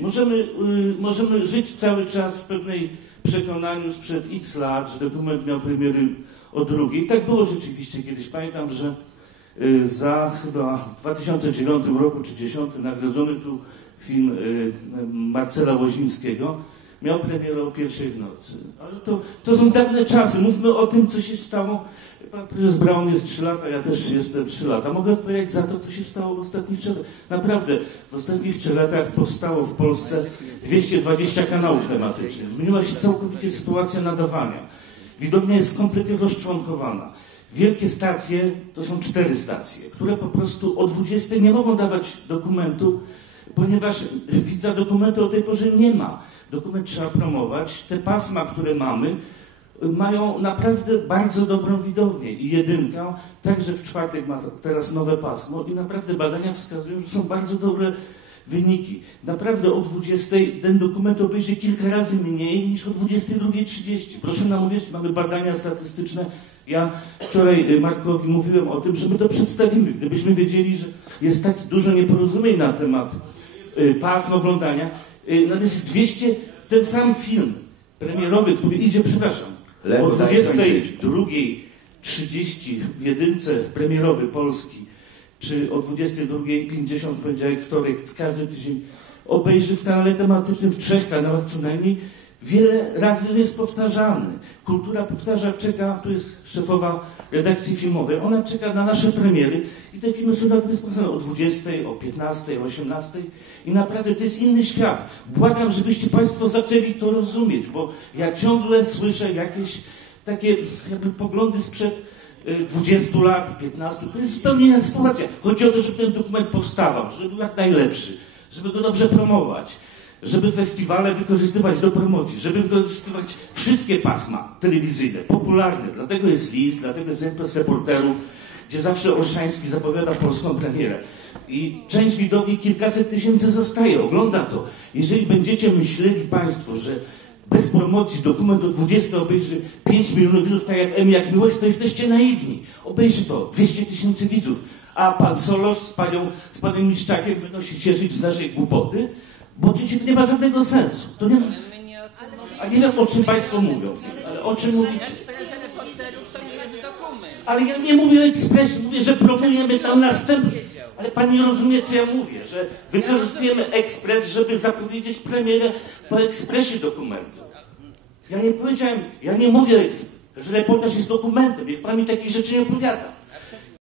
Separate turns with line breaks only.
Możemy, y, możemy żyć cały czas w pewnej przekonaniu sprzed x lat, że dokument miał premiery o drugiej. Tak było rzeczywiście kiedyś. Pamiętam, że y, za chyba w 2009 roku czy 2010 nagrodzony tu film y, Marcela Łozińskiego miał premierę o pierwszej w nocy. Ale to, to są dawne czasy. Mówmy o tym, co się stało. Pan prezes Braun jest 3 lata, ja też jestem 3 lata. Mogę odpowiedzieć za to, co się stało w ostatnich 3 latach. Naprawdę, w ostatnich 3 latach powstało w Polsce 220 kanałów tematycznych. Zmieniła się całkowicie sytuacja nadawania. Widownia jest kompletnie rozczłonkowana. Wielkie stacje to są cztery stacje, które po prostu o 20 nie mogą dawać dokumentu, ponieważ widza dokumentu o tej porze nie ma. Dokument trzeba promować. Te pasma, które mamy, mają naprawdę bardzo dobrą widownię. I jedynka, także w czwartek ma teraz nowe pasmo i naprawdę badania wskazują, że są bardzo dobre wyniki. Naprawdę o 20 ten dokument obejrzy kilka razy mniej niż o 22.30. Proszę nam uwierzyć, mamy badania statystyczne. Ja wczoraj y, Markowi mówiłem o tym, że my to przedstawimy. Gdybyśmy wiedzieli, że jest tak dużo nieporozumień na temat y, pasm oglądania, y, no jest 200, ten sam film premierowy, który idzie, przepraszam,
Lewo,
o
daj kończyć.
22.30 w jedynce premierowy Polski, czy o 22.50 w poniedziałek, wtorek, każdy tydzień obejrzy w kanale tematycznym, w trzech kanałach co najmniej, wiele razy jest powtarzany. Kultura powtarza, czeka, tu jest szefowa redakcji filmowej, ona czeka na nasze premiery i te filmy są rozpoznane o 20, o 15, o 18 i naprawdę to jest inny świat. Błagam, żebyście Państwo zaczęli to rozumieć, bo ja ciągle słyszę jakieś takie jakby poglądy sprzed y, 20 lat, 15. To jest zupełnie inna sytuacja. Chodzi o to, żeby ten dokument powstawał, żeby był jak najlepszy, żeby go dobrze promować, żeby festiwale wykorzystywać do promocji, żeby wykorzystywać wszystkie pasma telewizyjne, popularne. Dlatego jest list, dlatego jest ZPS reporterów, gdzie zawsze Olszański zapowiada polską premierę. I część widowni, kilkaset tysięcy zostaje, ogląda to. Jeżeli będziecie myśleli Państwo, że bez promocji dokument o 20 obejrzy 5 milionów widzów, tak jak M, jak miłość, to jesteście naiwni. Obejrzy to 200 tysięcy widzów. A pan Solos z panią, z panem Miszczakiem będą się cieszyć z naszej głupoty, bo to nie ma żadnego sensu. To nie A nie wiem, o czym państwo mówią, ale o czym mówicie. Ale ja nie mówię o ekspresie, mówię, że promujemy tam następny. Ale pani nie rozumie, co ja mówię, że wykorzystujemy ekspres, żeby zapowiedzieć premierę po ekspresie dokumentu. Ja nie powiedziałem, ja nie mówię, że reportaż jest dokumentem, niech pan mi takich rzeczy nie opowiada.